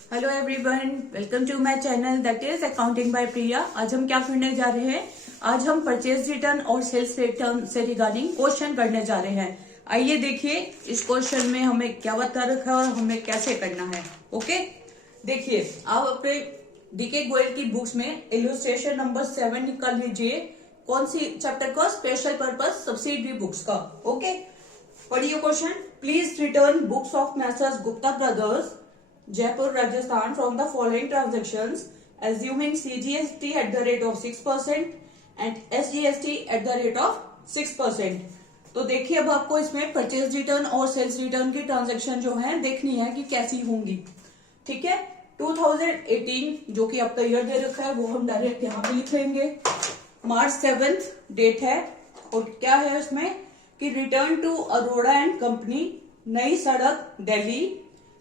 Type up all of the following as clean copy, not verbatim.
Hello everyone, welcome to my channel that is accounting by Priya. आज हम क्या करने जा रहे हैं? आज हम परचेज रिटर्न और सेल्स रिटर्न से रिगार्डिंग क्वेश्चन करने जा रहे हैं। आइए देखिए इस क्वेश्चन में हमें क्या बता रखा है और हमें कैसे करना है। ओके, देखिए आप अपने डीके गोयल की बुक्स में इलस्ट्रेशन नंबर 7 निकाल लीजिए। कौन सी चैप्टर का? स्पेशल पर्पस सब्सिडरी बुक्स का। ओके, पढ़िए question. Please return books of Messrs Gupta brothers Jaipur, Rajasthan from the following transactions, assuming CGST at the rate of 6% and SGST at the rate of 6%। तो देखिए अब आपको इसमें purchase return और sales return की transaction जो है देखनी है कि कैसी होंगी। ठीक है, 2018 जो कि आपका ईयर दे रखा है वो हम डायरेक्ट यहाँ पे लिख लेंगे। मार्च 7 डेट है और क्या है उसमें कि return to Arora and company, Nai Sarak, Delhi,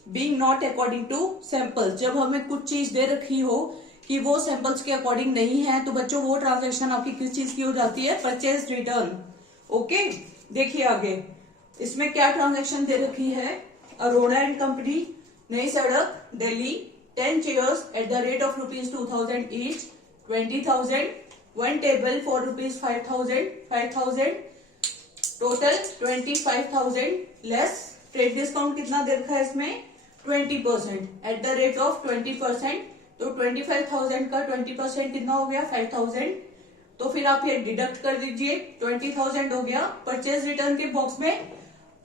being not according to samples. जब हमें कुछ चीज दे रखी हो कि वो सैंपल्स के अकॉर्डिंग नहीं है तो बच्चों वो ट्रांजैक्शन आपकी किस चीज की हो जाती है? Purchase return. ओके, देखिए आगे इसमें क्या ट्रांजैक्शन दे रखी है। Arora and company, Nai Sarak, Delhi, 10 chairs at the rate of ₹2000 each, 20,000, 1 table for ₹5,000, total 25,000 less trade discount कितना दे रखा है इसमें? 20% एट द रेट ऑफ 20%। तो 25,000 का 20% कितना हो गया? 5,000। तो फिर आप ये डिडक्ट कर दीजिए, 20,000 हो गया। परचेज रिटर्न के बॉक्स में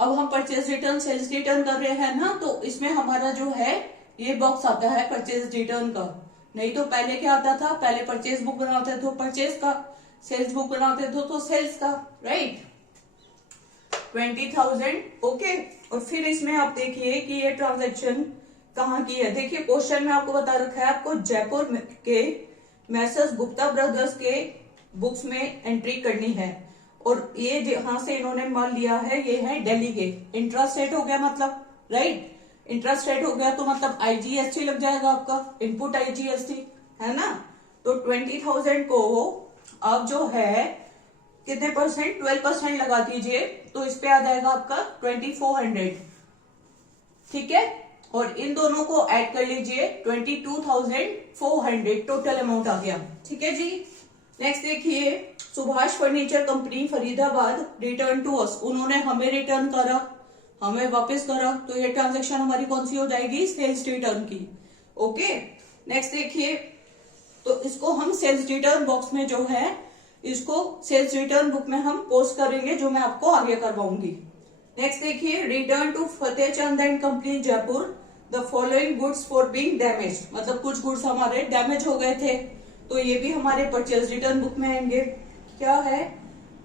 अब हम परचेज रिटर्न सेल्स रिटर्न कर रहे हैं ना, तो इसमें हमारा जो है ये बॉक्स आता है परचेज रिटर्न का। नहीं तो पहले क्या आता था? पहले परचेज बुक बनाते थे परचेज का, सेल्स बुक बनाते थे तो सेल्स का, राइट। 20,000। ओके, और फिर इसमें आप देखिए कि ये ट्रांजैक्शन कहाँ की है। देखिए क्वेश्चन में आपको बता रखा है आपको जयपुर के मैसर्स गुप्ता ब्रदर्स के बुक्स में एंट्री करनी है और ये जहां से इन्होंने माल लिया है ये है दिल्ली के। इंटरेस्ट रेट हो गया मतलब, राइट। इंटरेस्ट रेट हो गया तो मतलब IGST लग जाएगा आपका, इनपुट IGST है ना। तो 20,000 को आप जो है कितने परसेंट? 12% लगा दीजिए तो इस पे आ जाएगा आपका 2400। ठीक है, और इन दोनों को ऐड कर लीजिए 22,400 टोटल अमाउंट आ गया। ठीक है जी। नेक्स्ट देखिए, Subhash furniture company Faridabad return to us. उन्होंने हमें रिटर्न करा, हमें वापस करा, तो ये ट्रांजेक्शन हमारी कौन सी हो जाएगी? सेल्स रिटर्न की। ओके, नेक्स्ट देखिए, तो इसको हम सेल्स रिटर्न बॉक्स में जो है इसको सेल्स रिटर्न बुक में हम पोस्ट करेंगे, जो मैं आपको आगे करवाऊंगी। नेक्स्ट देखिए, return to Fatehchand and company Jaipur the following goods for being damage. मतलब कुछ गुड्स हमारे डैमेज हो गए थे तो ये भी हमारे परचेज रिटर्न बुक में आएंगे। क्या है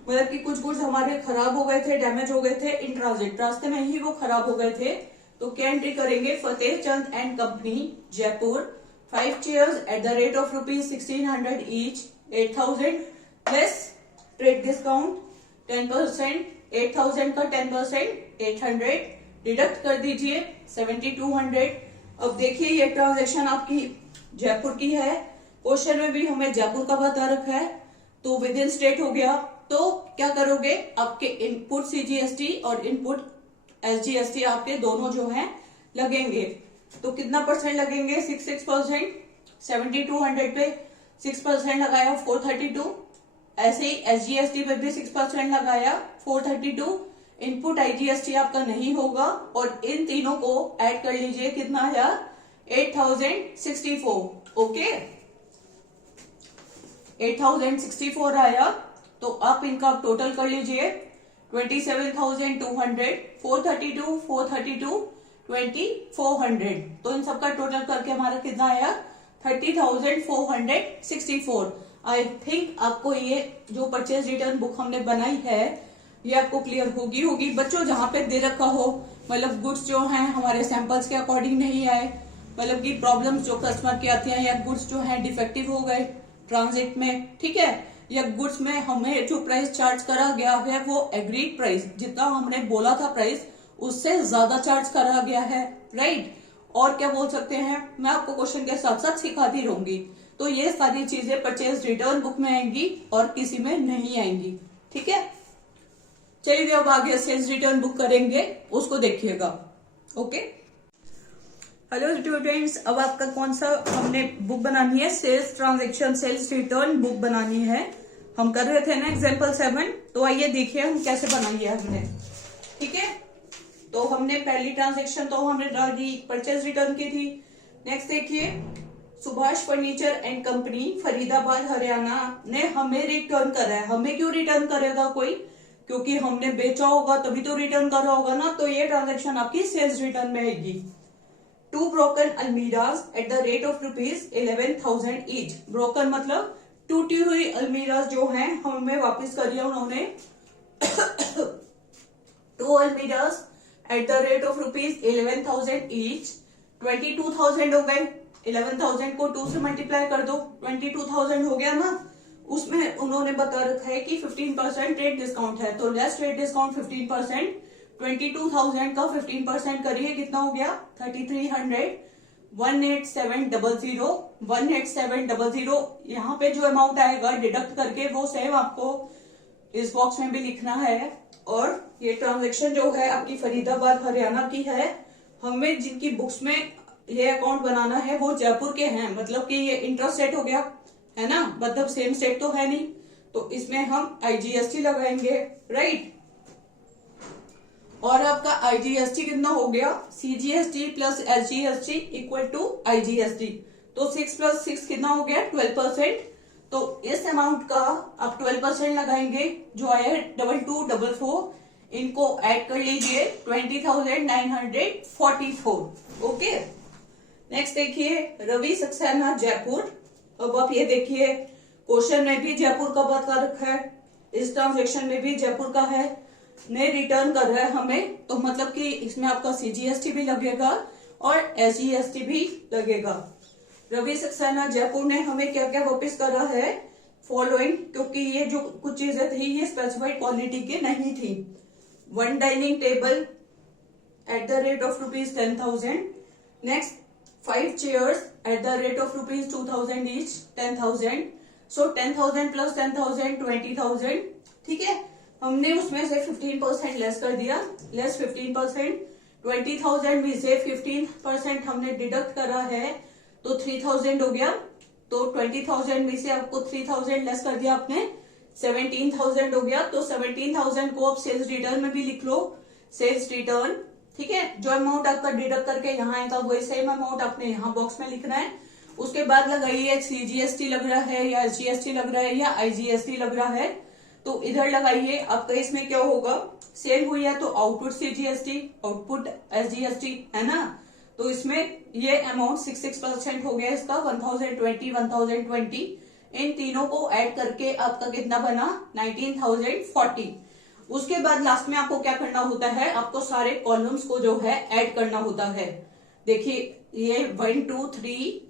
मतलब कि कुछ गुड्स हमारे खराब हो गए थे, डैमेज हो गए थे इन ट्रांजिट, रास्ते में ही वो खराब हो गए थे, तो क्या एंट्री करेंगे? Fatehchand and company Jaipur 5 chairs at the rate of ₹1600 each, 8,000 plus trade discount 10%, 8,000 का 10% 800 डिडक्ट कर दीजिए 7,200। अब देखिए ये ट्रांजैक्शन आपकी जयपुर की है। क्वेश्चन में भी हमें जयपुर का बता रखा है तो विद इन स्टेट हो गया। तो क्या करोगे? आपके इनपुट CGST और इनपुट SGST आपके दोनों जो है लगेंगे। तो कितना परसेंट लगेंगे? 6% 7,200 पे 6% लगाया 432। ऐसे ही SGST पे भी 6% लगाया 432। इनपुट IGST आपका नहीं होगा और इन तीनों को ऐड कर लीजिए, कितना आया? 8,064। ओके, 8,064 आया। तो आप इनका टोटल कर लीजिए 27,200, 432, 432, 2,400। तो इन सबका टोटल करके हमारा कितना आया? 30,464। आई थिंक आपको ये जो परचेज रिटर्न बुक हमने बनाई है ये आपको क्लियर होगी बच्चों। जहां पे दे रखा हो मतलब गुड्स जो हैं हमारे सैंपल्स के अकॉर्डिंग नहीं आए, मतलब कि प्रॉब्लम्स जो कस्टमर की आती हैं, या गुड्स जो हैं डिफेक्टिव हो गए ट्रांजिट में, ठीक है, या गुड्स में हमें जो प्राइस चार्ज करा गया है वो एग्रीड प्राइस, जितना हमने बोला था प्राइस उससे ज्यादा चार्ज करा गया है, राइट। और क्या बोल सकते हैं, मैं आपको क्वेश्चन के साथ साथ सिखाती रहूंगी। तो ये सारी चीजें परचेज रिटर्न बुक में आएंगी और किसी में नहीं आएंगी। ठीक है, चलिए अब आगे सेल्स रिटर्न बुक करेंगे, उसको देखिएगा। ओके, हेलो स्टूडेंट्स, अब आपका कौन सा हमने बुक बनानी है? Sales transaction sales return book बनानी है। हम कर रहे थे ना एग्जाम्पल 7, तो आइए देखिए हम कैसे बनाएंगे हमने। ठीक है, तो हमने पहली ट्रांजैक्शन तो हमने डाली परचेज रिटर्न की थी। नेक्स्ट देखिए, Subhash furniture and company Faridabad Haryana ने हमें रिटर्न करा है। हमें क्यों रिटर्न करेगा कोई? क्योंकि हमने बेचा होगा तभी तो रिटर्न करा होगा ना, तो ये ट्रांजैक्शन आपकी सेल्स रिटर्न में आएगी। 2 broken almiras at the rate of ₹11,000 each। Broken मतलब टूटी हुई अलमीराज जो हैं हमें वापस करिए उन्होंने। 2 almiras at the rate of ₹11,000 each। 22,000 हो गए। 11,000 को 2 से मल्टीप्लाई कर दो, 22,000 हो गया ना। उसमें उन्होंने बता रखा है कि 15% रेट डिस्काउंट है, तो लेस रेट डिस्काउंट 15%। 22,000 का 15% करिए, कितना हो गया? 3,300। 18700 18700। यहाँ पे जो अमाउंट आएगा डिडक्ट करके वो सेम आपको इस बॉक्स में भी लिखना है। और ये ट्रांजैक्शन जो है आपकी फरीदाबाद हरियाणा की है। हमें जिनकी बुक्स में ये अकाउंट बनाना है वो जयपुर के हैं, मतलब कि ये इंटरेस्ट सेट हो गया है ना, मतलब सेम सेट तो है नहीं, तो इसमें हम IGST लगाएंगे, राइट। और आपका IGST कितना हो गया? CGST plus SGST equal to IGST। तो 6 + 6 कितना हो गया? 12%। तो इस अमाउंट का आप 12% लगाएंगे, जो आया 2244। इनको ऐड कर लीजिए, 20,944। ओके, नेक्स्ट देखिए, रवि सक्सेना जयपुर। अब आप ये देखिए, क्वेश्चन में भी जयपुर का बात कर रखा है, इस ट्रांजेक्शन में भी जयपुर का है, ने रिटर्न कर रहा है हमें, तो मतलब कि इसमें आपका CGST भी लगेगा और SGST भी लगेगा। रवि सक्सेना जयपुर ने हमें क्या क्या वापस करा है? फॉलोइंग, क्योंकि ये जो कुछ चीजें थी ये स्पेसिफाइड क्वालिटी की नहीं थी। 1 dining table at the rate of ₹10,000। Next 5 chairs at the rate of ₹2,000 each, 10,000। So 10,000 plus 10,000 20,000। ठीक है, हमने उसमें से 15% लेस कर दिया, लेस 15%। 20,000 में से 15% हमने डिडक्ट करा है, तो 3,000 हो गया। तो 20,000 में से आपको 3,000 लेस कर दिया आपने, 17,000 हो गया। तो 17,000 को आप सेल्स रिटर्न में भी लिख लो, सेल्स रिटर्न। ठीक है, जो अमाउंट आपका डिडक्ट करके यहाँ आएगा वही सेम अमाउंट आपने यहाँ बॉक्स में लिखना है। उसके बाद लगाइए CGST लग रहा है या SGST लग रहा है या IGST लग रहा है, तो इधर लगाइए। आपका इसमें क्या होगा? सेल हुई है तो आउटपुट CGST, आउटपुट SGST है ना। तो इसमें ये अमाउंट 6% हो गया इसका, 1020 1020। इन तीनों को ऐड करके आपका कितना बना? 19,040। उसके बाद लास्ट में आपको क्या करना होता है? आपको सारे कॉलम्स को जो है ऐड करना होता है। देखिए ये 1 2 3,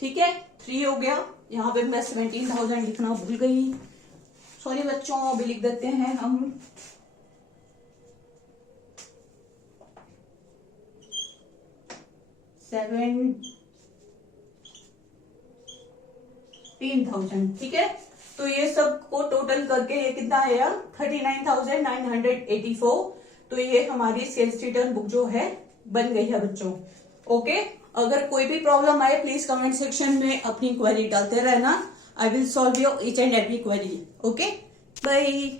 ठीक है, 3 हो गया। यहाँ पे मैं 17,000 लिखना भूल गई, सॉरी बच्चों, अभी लिख देते हैं हम। 17,000, ठीक है। तो ये सब को टोटल करके ये कितना आया? 39,984। तो ये हमारी सेल्स रिटर्न बुक जो है बन गई है बच्चों। ओके, अगर कोई भी प्रॉब्लम आए प्लीज कमेंट सेक्शन में अपनी क्वेरी डालते रहना। I will solve your each and every query. Okay? Bye.